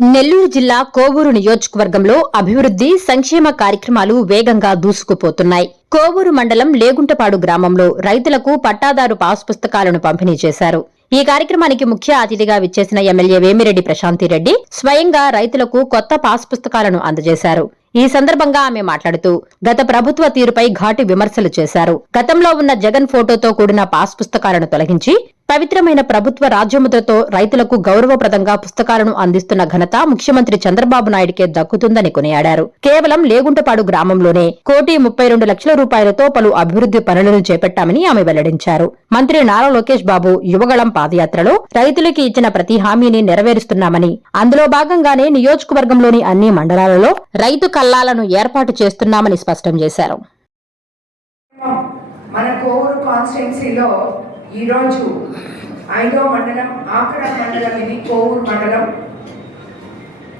నెల్లూరు జిల్లా కోవూరు నియోజకవర్గంలో అభివృద్ధి సంక్షేమ కార్యక్రమాలు వేగంగా దూసుకుపోతున్నాయి. కోవూరు మండలం లేగుంటపాడు గ్రామంలో రైతులకు పట్టాదారు పాస్ పుస్తకాలను పంపిణీ చేశారు. ఈ కార్యక్రమానికి ముఖ్య అతిథిగా విచ్చేసిన ఎమ్మెల్యే వేమిరెడ్డి ప్రశాంతిరెడ్డి స్వయంగా రైతులకు కొత్త పాస్ పుస్తకాలను అందజేశారు. ఈ సందర్భంగా ఆమె మాట్లాడుతూ గత ప్రభుత్వ తీరుపై ఘాటు విమర్శలు చేశారు. గతంలో ఉన్న జగన్ ఫోటోతో కూడిన పాస్ పుస్తకాలను తొలగించి పవిత్రమైన ప్రభుత్వ రాజ్యముద్రతో రైతులకు గౌరవప్రదంగా పుస్తకాలను అందిస్తున్న ఘనత ముఖ్యమంత్రి చంద్రబాబు నాయుడికే దక్కుతుందని కొనియాడారు. కేవలం లేగుంటపాడు గ్రామంలోనే 1,32,00,000 రూపాయలతో పలు అభివృద్ధి పనులను చేపట్టామని ఆమె వెల్లడించారు. మంత్రి నారా లోకేష్ బాబు యువగళం పాదయాత్రలో రైతులకి ఇచ్చిన ప్రతి హామీని నెరవేరుస్తున్నామని, అందులో భాగంగానే నియోజకవర్గంలోని అన్ని మండలాలలో రైతు కల్లాలను ఏర్పాటు చేస్తున్నామని స్పష్టం చేశారు. మన కోవూరు కాన్స్టిట్యున్సీలో ఈరోజు 5వ మండలం ఆఖర మండలం ఇది కోవూరు మండలం.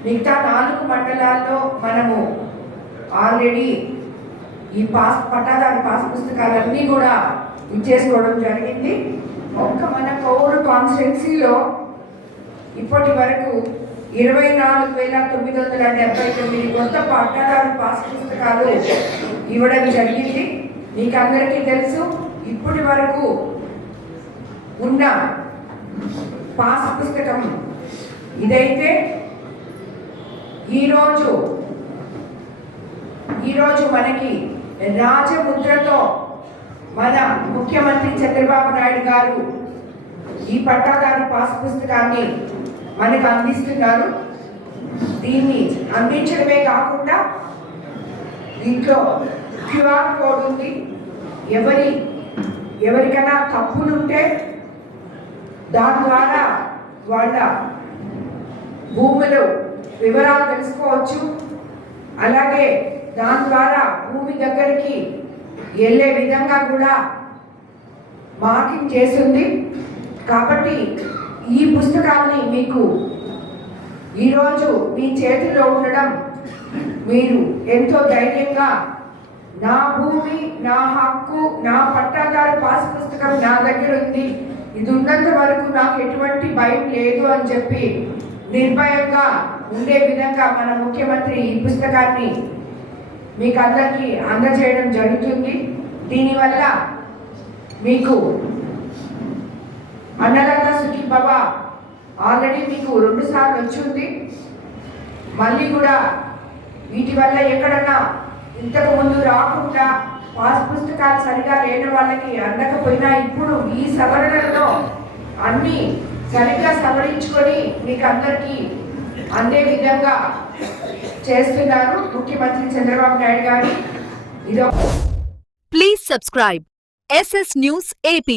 మిగతా 4 మండలాల్లో మనము ఆల్రెడీ ఈ పట్టాదారు పాస్ పుస్తకాలన్నీ కూడా ఇచ్చేసుకోవడం జరిగింది. ఒక్క మన కోవూరు కాన్స్టిట్యున్సీలో ఇప్పటి వరకు 24,979 కొత్త పట్టాదారు పాస్ పుస్తకాలు ఇవ్వడం జరిగింది. మీకు అందరికీ తెలుసు, ఇప్పటి వరకు ఉన్న పాస్ పుస్తకం ఇదైతే ఈరోజు మనకి రాజముద్రతో మన ముఖ్యమంత్రి చంద్రబాబు నాయుడు గారు ఈ పట్టాదారు పాస్ పుస్తకాన్ని మనకు అందిస్తున్నారు. దీన్ని అందించడమే కాకుండా దీంట్లో క్యూఆర్ కోడ్ ఉంది. ఎవరికైనా తప్పులుంటే దాని ద్వారా వాళ్ళ భూములు వివరాలు తెలుసుకోవచ్చు. అలాగే దాని ద్వారా భూమి దగ్గరికి వెళ్ళే విధంగా కూడా మార్కింగ్ చేస్తుంది. కాబట్టి ఈ పుస్తకాన్ని మీకు ఈరోజు మీ చేతిలో ఉండడం, మీరు ఎంతో ధైర్యంగా నా భూమి, నా హక్కు, నా పట్టాదారు పాస్ పుస్తకం నా దగ్గర ఉంది, ఇది ఉన్నంత వరకు నాకు ఎటువంటి భయం లేదు అని చెప్పి నిర్భయంగా ఉండే విధంగా మన ముఖ్యమంత్రి ఈ పుస్తకాన్ని మీకు అందరికీ అందజేయడం జరుగుతుంది. దీనివల్ల మీకు అన్నదాత సుఖీభవ ఆల్రెడీ మీకు 2 సార్లు వచ్చింది. మళ్ళీ కూడా వీటి వల్ల ఎక్కడన్నా ఇంతకు ముందు రాకుండా పాస్ పుస్తకాలు సరిగా లేని వాళ్ళకి అందకపోయినా ఇప్పుడు ఈ సవరణలో అన్నీ సరిగ్గా సవరించుకొని మీకు అందరికీ అందే విధంగా చేస్తున్నారు ముఖ్యమంత్రి చంద్రబాబు నాయుడు గారు. Please subscribe SS News AP.